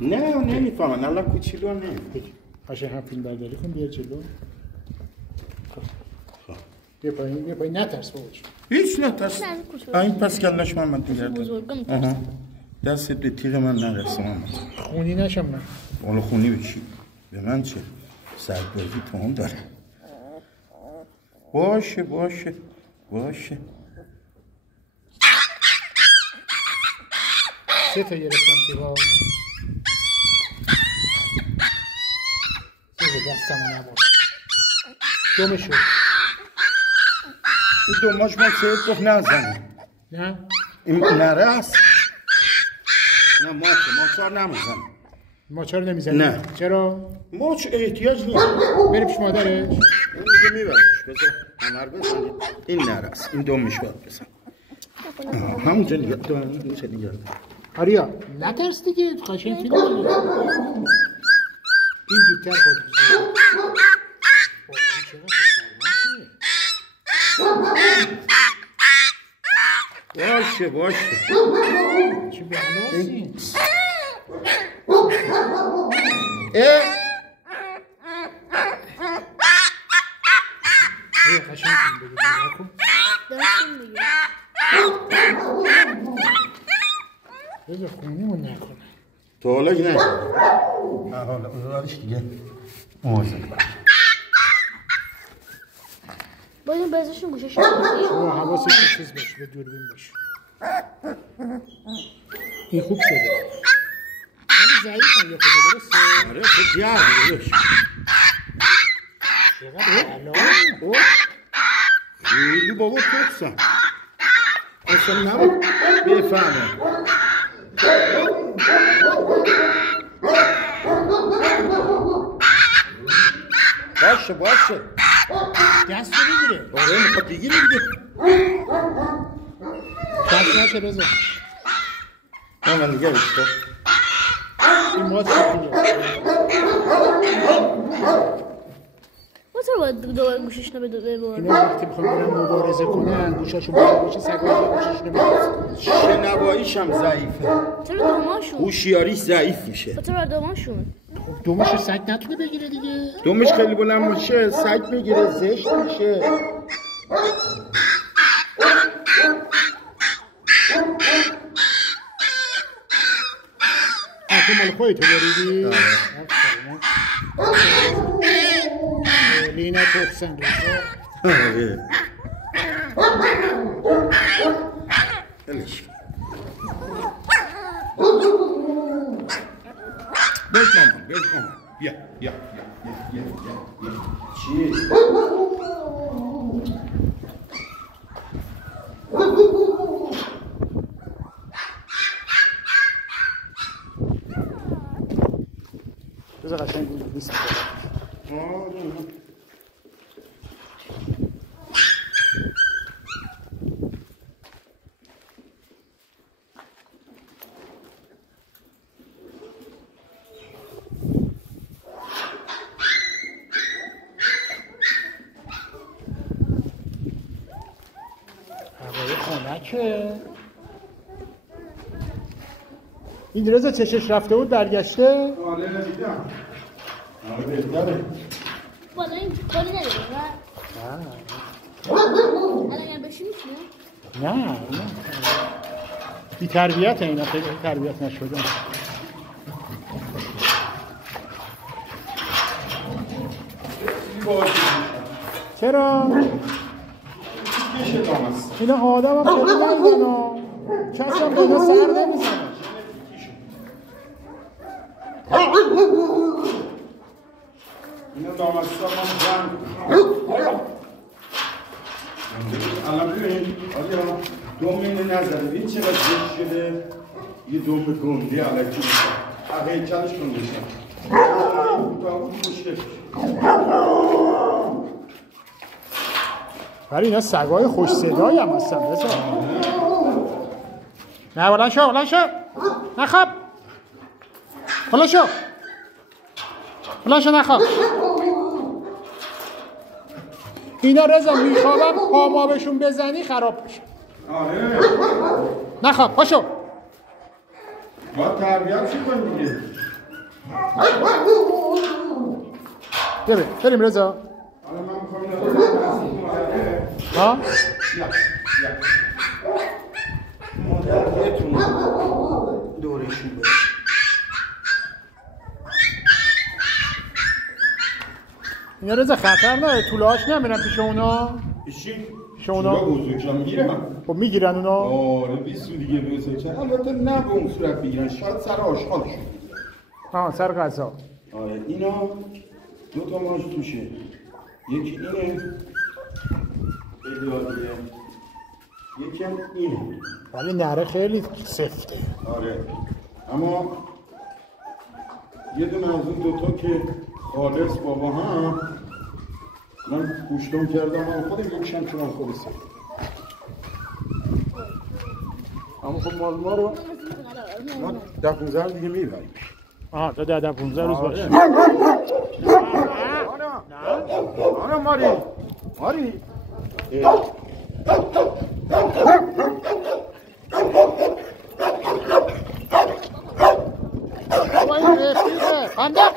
نه نمیفهمن الان کوچولو نه. قشنگ هم فیلم برداری کن بیا جلو. بیا پایین نترس باباش. هیچ نترس. این پس کلش محمد میگرده. دستت به تیغ من نرسه محمد. خونی نشم من. والا خونی بشی. به من چه؟ سربازی تو هم داره. باشه. 3 تا گرفتم تیغا. دستمو نباش. دومشو. این دوماش من سهت گفت نزنه. نه؟ این نرس. نه ماچار نمیزنه. ماچار نمیزنه؟ نه. چرا؟ ماچ احتیاج نیست. بری پیش مادرش؟ اون دیگه میبرمش. بذار همار بزنید. این نرس. این دومش باید بزن. همونجا نگه دارم. آریا نترس دیگه قشنگ فیلم بگیر. این زودتر خود باشه چی بهناسی؟ آریا قشنگ فیلم بگیر نگاه کن. بذار خونیمون نکنه. تو حالا نه حالا اونوارش دیگه موازن باید بازشون گوشش نکنی. حواست به چیز باشه به دوربین باشه. این خوب شده ولی ضعیف هم یه خود درسته؟ آره خوب یاد خیلی بابا توکسم اصلا نبود بفهمه باشه دست رو بگیره. آره میخواد بگیره دیگه دست نشه بذار من دیگه بیشتر این ماست دیگه چرا باید دوباره گوشش نبیده اینا وقتی بخوام برم مبارزه کنن گوشاشون باید باشه سگای گوشش نمیده شنواییش هم ضعیفه. چرا دوماشون؟ هوشیاریش ضعیف میشه. چرا دوماشون؟ دومش سگ نتونه بگیره دیگه. دومش خیلی بلند باشه سگ بگیره زشت میشه. تو مال خودتو بریدی؟ لینا توکسن آره بلش مامان بیا چیه؟ بذار قشنگ نیست این رضا چشش رفته بود برگشته؟ آره ندیدم آره بهتره بالا این کاری نداره الان اگر بشینی چیه؟ نه بی تربیت اینا خیلی تربیت نشده چرا؟ اینا آدم هم خیلی نمیدن کسی هم به اینا سر نمیزنه اینا دامستان هم جمع الان ببینید آدیا دوم اینو نزده ببین چقدر زشت شده یه دوم گنده علکی میشه هیکلش گنده شد این کوتاه مشکل ولی اینا سگای خوش صدایی هم هستن بذار نه بلند شو نخواب بلند شو نخواب اینا رضا میخوابن پا بهشون بزنی خراب میشه آره نخواب پاشو باید تربیت چی کنی دیگه بریم رضا. حالا من میخوام ها؟ یا مادرتون دورشون بره. اینا رضا خطر نداره طولهاش نمیرن پیش اونا؟ چی؟ شونا بزرگشم میگیرن. خب میگیرن اونا؟ آره 20 دیگه بزرگشم. البته نه به اون صورت بگیرن، شاید سر آشغال شد. ها سر غذا. آره اینا دو تا ماش توشه، یکی اینه خیلی عالیه، یکی هم اینه. ولی نره خیلی سفته. آره اما یه دونه از اون دوتا که خالص بابا هم من گوشتم کردم اما خودم یکشم چون خودی سفت. اما خب مال ما رو ما 10-15 دیگه میبریم. آها تا 10-15 روز باشه. آنا ماری بابا این رفیقه. بندق